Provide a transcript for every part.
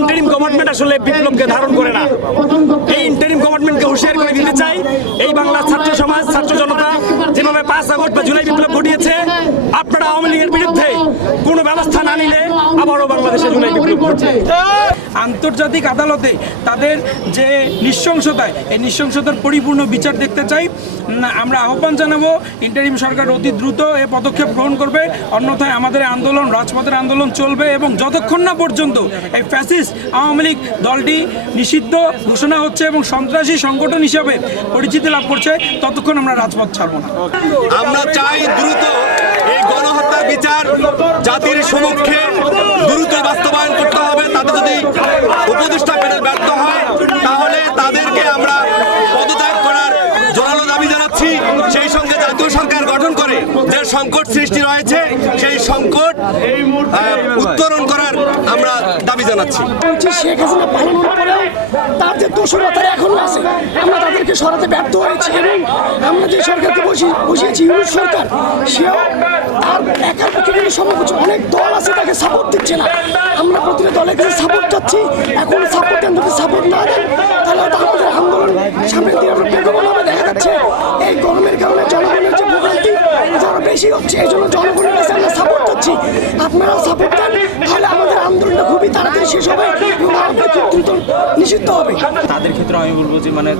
Interim government আসলে বিপ্লবকে ধারণ করে না। এই ইন্টারিম গভর্নমেন্টকে হুঁশিয়ার করে দিতে চাই। এই বাংলা ছাত্র সমাজ, ছাত্র জনতা, যেভাবে পাঁচ আগস্ট বা জুলাই ব্যবস্থা না নিলে আবারও বাংলাদেশে জুলাই বিপ্লব ঘটছে আন্তর্জাতিক আদালতে তাদের যে নৃশংসতায় এই নৃশংসতার পরিপূর্ণ বিচার দেখতে চাই। আমরা আহ্বান জানাব ইন্টারিম সরকার অতি দ্রুত এ পদক্ষেপ গ্রহণ করবে। অন্যথায় আমাদের আন্দোলন রাজপথের আন্দোলন চলবে এবং যতক্ষণ না পর্যন্ত এই ফ্যাসিস্ট আওয়ামী লীগ দলটি নিষিদ্ধ ঘোষণা হচ্ছে এবং সন্ত্রাসী সংগঠন হিসাবে পরিচিতি লাভ করছে ততক্ষণ আমরা রাজপথ ছাড়বো না। আমরা চাই দ্রুত গণহত্যার বিচার। জাতির সমক্ষে দ্রুত বাস্তবায়ন করতে হবে, তাতে যদি উপদেষ্টা প্যানেল ব্যর্থ হয়, তাহলে তাদেরকে আমরা পদত্যাগ করার জোরালো দাবি জানাচ্ছি। সেই সঙ্গে জাতীয় সরকার গঠন করে যে সংকট সৃষ্টি রয়েছে, সেই সংকট উত্তরণ করার আমরা জানাচ্ছি। শেখ হাসিনা পালানোর তার যে আছে, আমরা তাদেরকে সরাতে ব্যর্থ হয়েছি এবং আমরা যে সরকারকে বসি, বসিয়েছি ইউনিট সরকার, সেও একার অনেক দল আছে তাকে সাপোর্ট দিচ্ছে না। আমরা দলের কাছে সাপোর্ট চাচ্ছি, এখন সাপোর্ট দেন, যদি সাপোর্ট না দেন, তাহলে আমাদের আন্দোলন দিকে আরও বেগবান হবে। দেখা যাচ্ছে, এই গরমের কারণে জনগণের যে ভোগান্তি বেশি হচ্ছে, এই জন্য জনগণের কাছে আমরা সাপোর্ট চাচ্ছি। আপনারা সাপোর্ট দেন তাহলে আমাদের আন্দোলনটা খুবই তাড়াতাড়ি শেষ হবে এবং আমাদের খুব দ্রুত নিষিদ্ধ হবে তাদের ক্ষেত্রে আমি বলব যে মানে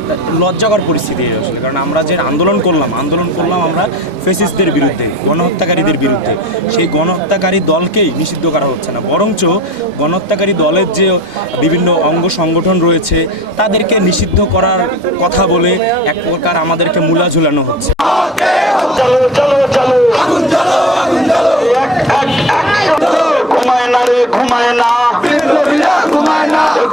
লজ্জাকর পরিস্থিতি আসলে কারণ আমরা যে আন্দোলন করলাম আন্দোলন করলাম আমরা ফেসিস্টদের বিরুদ্ধে গণহত্যাকারীদের বিরুদ্ধে সেই গণহত্যাকারী দলকেই নিষিদ্ধ করা হচ্ছে না বরঞ্চ গণহত্যাকারী দলের যে বিভিন্ন অঙ্গ সংগঠন রয়েছে তাদেরকে নিষিদ্ধ করার কথা বলে এক প্রকার আমাদেরকে মূলা ঝুলানো হচ্ছে ঘুমায় না রে ঘুমায় না ঘুমায় না